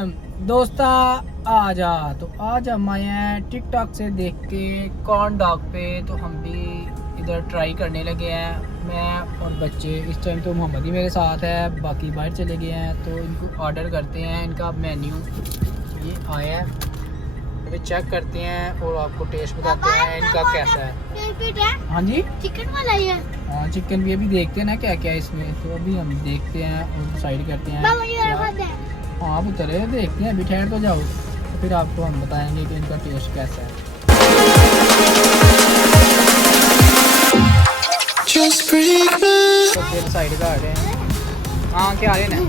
दोस्ता आ जा। तो आज हम आए हैं टिकटॉक से देख के कॉर्न डॉग पे, तो हम भी इधर ट्राई करने लगे हैं। मैं और बच्चे, इस टाइम तो मोहम्मद ही मेरे साथ है, बाकी बाहर चले गए हैं। तो इनको ऑर्डर करते हैं। इनका मेन्यू ये आया है, अभी चेक करते हैं और आपको टेस्ट बताते हैं इनका कैसा है। हाँ जी, चिकन वाला ही है। हाँ चिकन भी अभी देखते हैं ना क्या क्या है इसमें। तो अभी हम देखते हैं और डिसाइड करते हैं। हाँ आप उतरे देखते हैं, अभी ठहर तो जाओ, तो फिर आपको हम बताएंगे कि इनका टेस्ट कैसा है। तो फिर साइड का आ रहे हैं। हाँ क्या आ रहे हैं?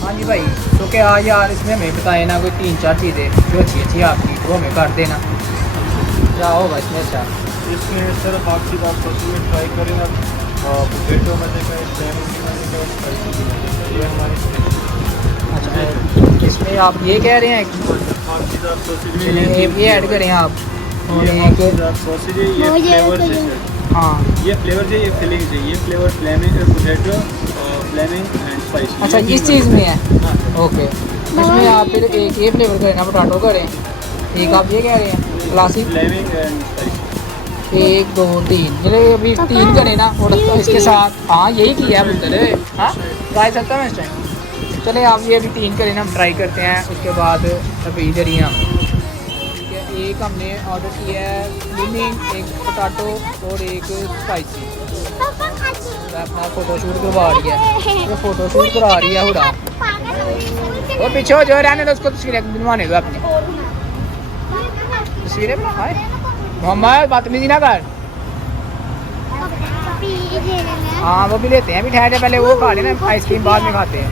हाँ जी भाई, तो क्या यार इसमें हमें बताए ना कोई 3-4 चीज़ें जो अच्छी आपकी, वो हमें कर देना। क्या होगा इसमें? अच्छा इसमें सर आप चीज़ आप में ट्राई करें आप पोटैटो मजे का, स्पैनिश मजे का, स्पाइसी मजे का, ये हमारी। अच्छा इसमें आप ये कह रहे हैं ये ऐड करें आप, और एक सॉसेज है, ये फ्लेवर से सर। हाँ ये फ्लेवर से, ये फिलिंग से, ये flavour flaming potato flaming and spicy. अच्छा इस चीज़ में है। ओके इसमें आप फिर एक ये फ्लेवर करें ना, पोटैटो करें, एक आप ये कह रहे हैं क्लासिक फ्लेमिंग एंड स्पाइसी। 1 2 3, चले अभी 3 करें ना, और तो इसके साथ हाँ यही किया है बोलते। हाँ ट्राई सकता हूँ इस टाइम। चले आप ये अभी 3 करें ना, हम ट्राई करते हैं। उसके बाद अभी इधर ही हम ठीक है, एक हमने ऑर्डर किया है फ्लेमिंग, एक पोटैटो और एक स्पाइसी। अपना फ़ोटोशूट करवा रही है, तो फ़ोटोशूट करा रही है हुड़ा। और पीछे हो जो रहने दो, उसको तस्वीरें बनवाने दो अपनी तस्वीरें बनाए। मोहम्मद बदतमीजी ना कर। हाँ वो भी लेते हैं, अभी ठहरे पहले वो खा लेना, आइसक्रीम बाद में खाते हैं।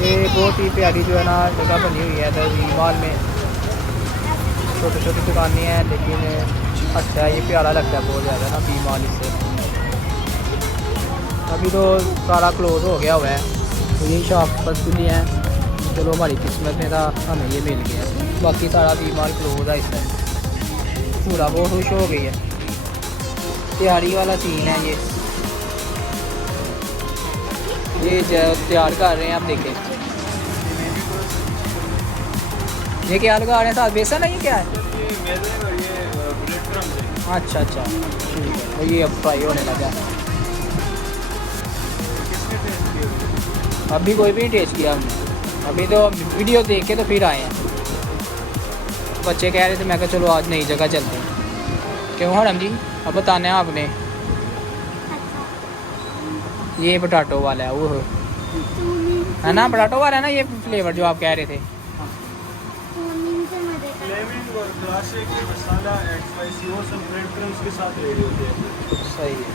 ये बहुत ही प्यारी जो है ना जगह बनी हुई है इधर वी-मॉल में, छोटी छोटी दुकानें हैं, लेकिन अच्छा है, ये प्यारा लगता है बहुत ज़्यादा ना वी-मॉल। इससे अभी तो सारा क्लोज हो गया हुआ है, तो यही शॉप पर खुली है। चलो हमारी किस्मत में था, हमें ये मिल गया। बाकी सारा वी-मॉल क्लोज है इस टाइम। पूरा बहुत खुश हो गई है, तैयारी वाला सीन है ये तैयार कर रहे हैं। आप देखें ये क्या लगा रहे हैं साथ, बेसन है ये क्या है? अच्छा अच्छा ठीक है, तो ये अब फ्राई होने लगा। अभी कोई भी नहीं टेस्ट किया हमने, अभी तो वीडियो देख के तो फिर आए हैं। बच्चे कह रहे थे, मैं कहा चलो आज नई जगह चलते हैं। क्यों हरम जी अब बताना है आपने? ये पोटैटो वाला है, वो है ना, पोटैटो वाला है ना ये फ्लेवर जो आप कह रहे थे। फ्लेमिंग और क्लासिक मसाला एंड स्पाइसी, वो सब ब्रेड क्रम्स के साथ रेडी होते हैं। सही है।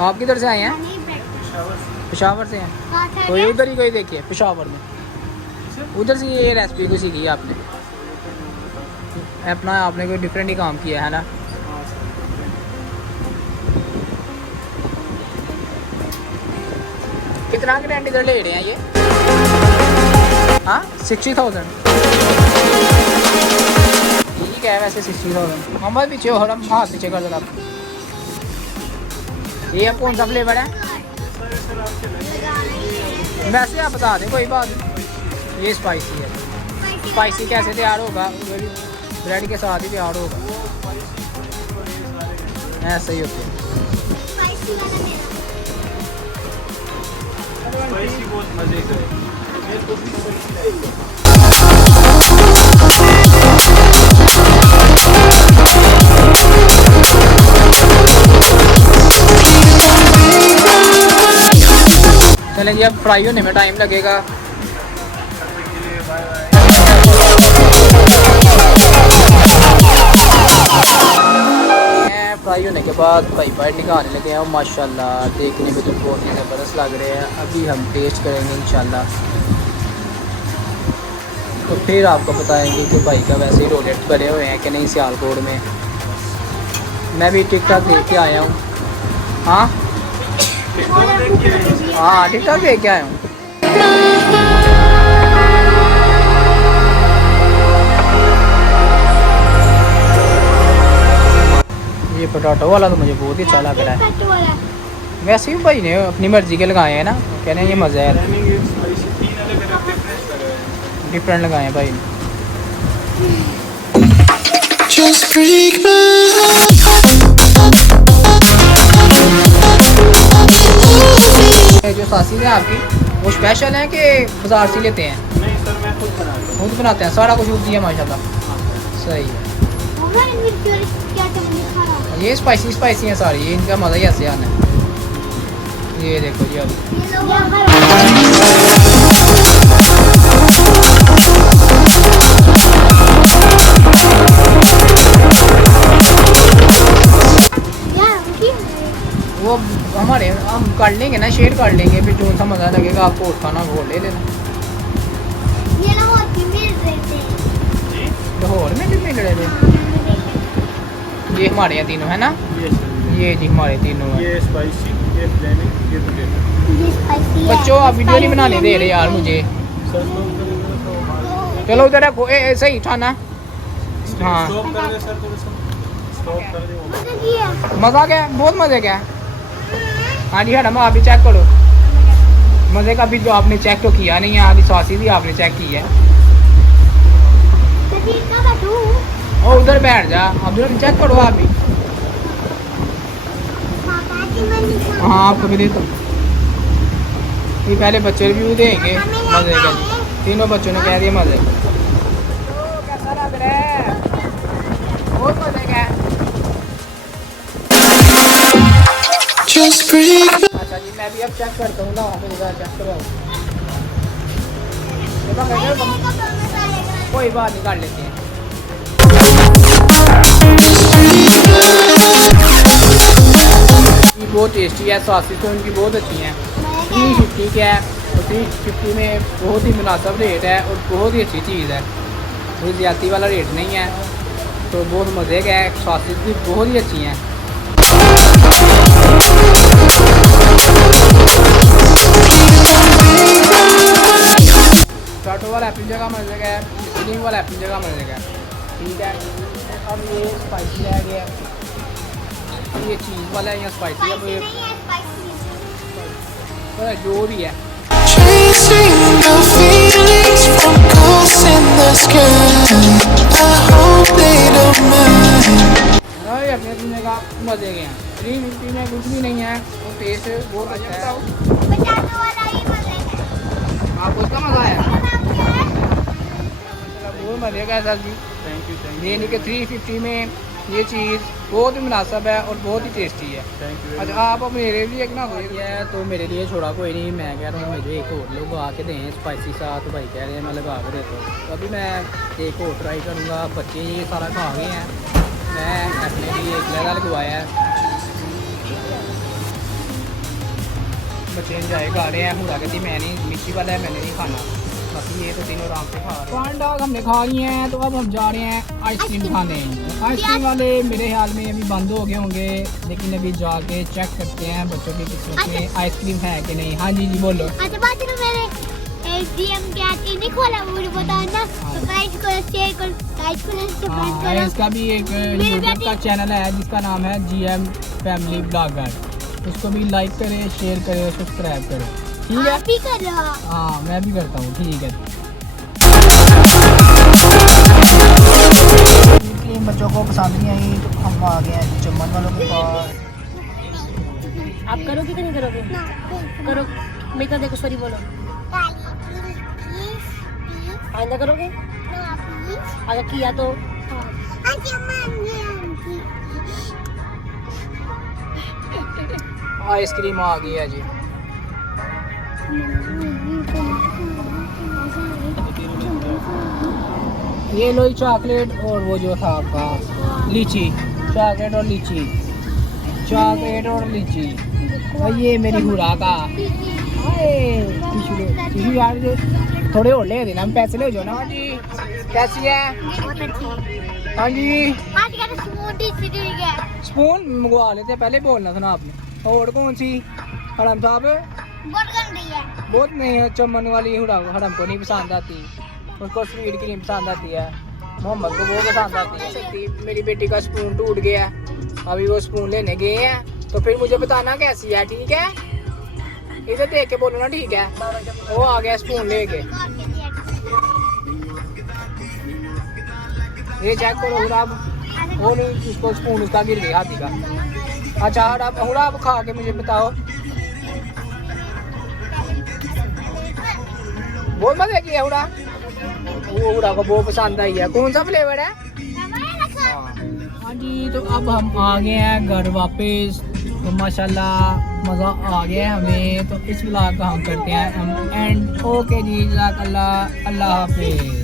आप किधर से आए हैं? पेशावर से हैं। तो उधर ही कोई देखिए पेशावर में, उधर से ये रेसिपी को सीखी आपने अपना, आपने कोई डिफरेंट ही काम किया है ना। कितना के रेंट इधर ले रहे हैं ये? हाँ 60,000 ठीक है वैसे 60,000। मोहम्मद पीछे हो, हम हाथ पीछे कर दो। ये अब कौन सा फ्लेवर है? वैसे आप बता दें कोई बात। ये स्पाइसी है। स्पाइसी कैसे तैयार होगा? ब्रेड के साथ ही तैयार होगा, ऐसे ही होते हैं। स्पाइसी बहुत मजे का है। चलें जी, अब फ्राई होने में टाइम लगेगा। फ्राई होने के बाद भाई बाहर निकालने लगे हैं। माशाल्लाह देखने में तो बहुत ही ज़बरदस्त लग रहे हैं। अभी हम टेस्ट करेंगे इंशाल्लाह, तो फिर आपको बताएंगे कि भाई का वैसे ही रोलेट करे हुए हैं कि नहीं सियालकोट में। मैं भी टिकटॉक देख के आया हूँ। हाँ हाँ टिकटॉक देख के आया हूँ। पोटैटो वाला तो मुझे बहुत ही अच्छा लग रहा है। कट वाला वैसे भी भाई ने अपनी मर्जी के लगाए हैं ना, कहने हैं ये मज़ा है, फ्लेमिंग स्पाइसी 3 अलग-अलग डिफरेंस करे हैं। डिफरेंट लगाए हैं भाई ने। Just break my ये जो सासी है आपकी वो स्पेशल है कि बाजार से लेते हैं? नहीं सर, मैं खुद बनाता हूँ। खुद बनाते हैं, सारा कुछ खुद दिया माशाल्लाह। सही है। मम्मा इनमें क्या क्या मुझे खा रहा है ये स्पाइसी हैं सारी, ये इनका मज़ा ही ऐसे आना है। ये देखो जी अभी ये लोग वो हमारे हम कर लेंगे ना, शेयर कर लेंगे, फिर जो सा मज़ा लगेगा आपको उठाना वो ले लेना। ये लाहौर की मिल रहे थे जी लाहौर में भी मिल रहे थे। ये हमारे यहाँ तीनों है ना, ये सर, ये जी हमारे तीनों है। ये स्पाइसी, ये फ्लेमिंग, ये पोटैटो। ये स्पाइसी है बच्चों आप वीडियो नहीं बनाने दे रहे यार मुझे। सर स्टॉप करेंगे तो हमारा चलो उधर रखो, सही उठाना। हाँ स्टॉप कर दे सर, थोड़ा सा स्टॉप कर दे। मतलब ये मज़ा क्या है, बहुत मज़े क्या है। हाँ जी मैडम आप भी चेक करो, मज़े का भी जो आपने चेक तो किया नहीं है, अभी सॉसी भी आपने चेक की है। तो इतना बैठूं और उधर बैठ जा, अब उधर चेक करो आप भी। पापा की मन हाँ आपको भी दे दो। ये पहले बच्चे रिव्यू देंगे मज़े का, तीनों बच्चों ने कह दिया मज़े का। कैसा लग रहा है, बहुत मज़े का है। just break my अच्छा जी मैं भी अब चेक करता हूँ ना, वहाँ पे उधर चेक करवाऊँ। कोई बात नहीं, कर लेते हैं। ये बहुत टेस्टी है, सॉसेस तो उनकी बहुत अच्छी हैं। 350 की है और 350 में बहुत ही मुनासिब रेट है और बहुत ही अच्छी चीज़ है, कोई ज़्यादती वाला रेट नहीं है, तो बहुत मज़े का है। सॉसेस भी बहुत ही अच्छी हैं। पोटैटो वाला अपनी जगह मज़े का है, स्टीम वाला अपनी जगह मज़े का है। ठीक है, अब ये स्पाइसी रह गया, ये चीज़ वाला है या स्पाइसी, अब ये नहीं है स्पाइसी जो भी है। chasing the feelings from ghosts in the sky. I hope they don't mind. अरे अपने पीने का मज़े के हैं, 350 में कुछ भी नहीं है, वो टेस्ट बहुत अच्छा है। पोटैटो वाला ही मजे आपको उसका मज़ा आया? का बहुत मज़े का है सर जी। थैंक यू ये नहीं कि 350 में ये चीज़ बहुत ही मुनासिब है और बहुत ही टेस्टी है। Thank you. अच्छा आप मेरे लिए एक ना है तो मेरे लिए छोड़ा कोई नहीं, मैं कह रहा हूँ मुझे एक और लोग आके दें स्पाइसी सा, तो भाई कह रहे हैं मैं लगा के देता हूँ। तो अभी मैं एक और ट्राई करूँगा। बच्चे ये सारा खा गए हैं, मैं अपने लिए एक लगा लगवाया है। बच्चे इंजॉय कर रहे हैं, हुआ कहती मैं नहीं, मिर्ची वाला है मैंने नहीं खाना, बाकी ये तो तीनों आराम से खा रहे हैं। पान डाग हमने खा लिए हैं, तो अब हम जा रहे हैं आइसक्रीम खाने। आइसक्रीम वाले मेरे ख्याल में अभी बंद हो गए होंगे, लेकिन अभी जाके चेक करते हैं बच्चों की किस्मत में आइसक्रीम है कि नहीं। हाँ जी जी बोलो। अच्छा बात है मेरे डीएम के आती नहीं खोला, मुझे बताओ ना। तो प्राइस को शेयर कर, प्राइस को सब्सक्राइब हाँ करो। इसका भी एक यूट्यूब का चैनल है जिसका नाम है GM फैमिली ब्लॉगर, उसको भी लाइक करें, शेयर करें और सब्सक्राइब करें। ठीक है, आप ही कर रहा। हाँ मैं भी करता हूँ। ठीक है, तीन बच्चों को पसंद नहीं आई तो हम आ गए हैं चम्मन वालों के पास। आप करोगे कि नहीं करोगे? करो, मेरा देखो सॉरी बोलो। आइंदा करोगे? अगर किया तो आइसक्रीम आ गई है जी। ये लो चॉकलेट और वो जो था आपका लीची, चॉकलेट और लीची, चॉकलेट और लीची। और ये मेरी हुरा का टिशू यार, थोड़े और ले देना, हम पैसे ले जाओ ना। हाँ जी कैसी है? बहुत अच्छी। हाँ जी आज का तो स्मूदी सी ठीक है। स्पून मंगवा लेते, पहले बोलना था ना आपने। और कौन सी? हड़म साहब बहुत गंदी है। बहुत नहीं है, चमन वाली हड़म को नहीं पसंद आती, उसको स्वीट क्रीम पसंद आती है, मोहम्मद को वो पसंद आती है। मेरी बेटी का स्पून टूट गया, अभी वो स्पून लेने गए हैं, तो फिर मुझे बताना कैसी है, ठीक है? इधर देख के बोलो ना, ठीक है? वो आ गया स्पून लेके, ये चेक करो अब। और उसको स्पून उसका गिर गया हाथी का। अच्छा अब खा के मुझे बताओ, बहुत मजे की है हुड़ा। वो हुड़ा को बहुत पसंद आई है। कौन सा फ्लेवर है? हाँ जी, तो अब हम आ गए हैं घर वापस। तो माशाल्लाह मज़ा आ गया है हमें। तो इस व्लॉग का हम करते हैं हम एंड। ओके जी, जज़ाकल्लाह, अल्लाह हाफिज़।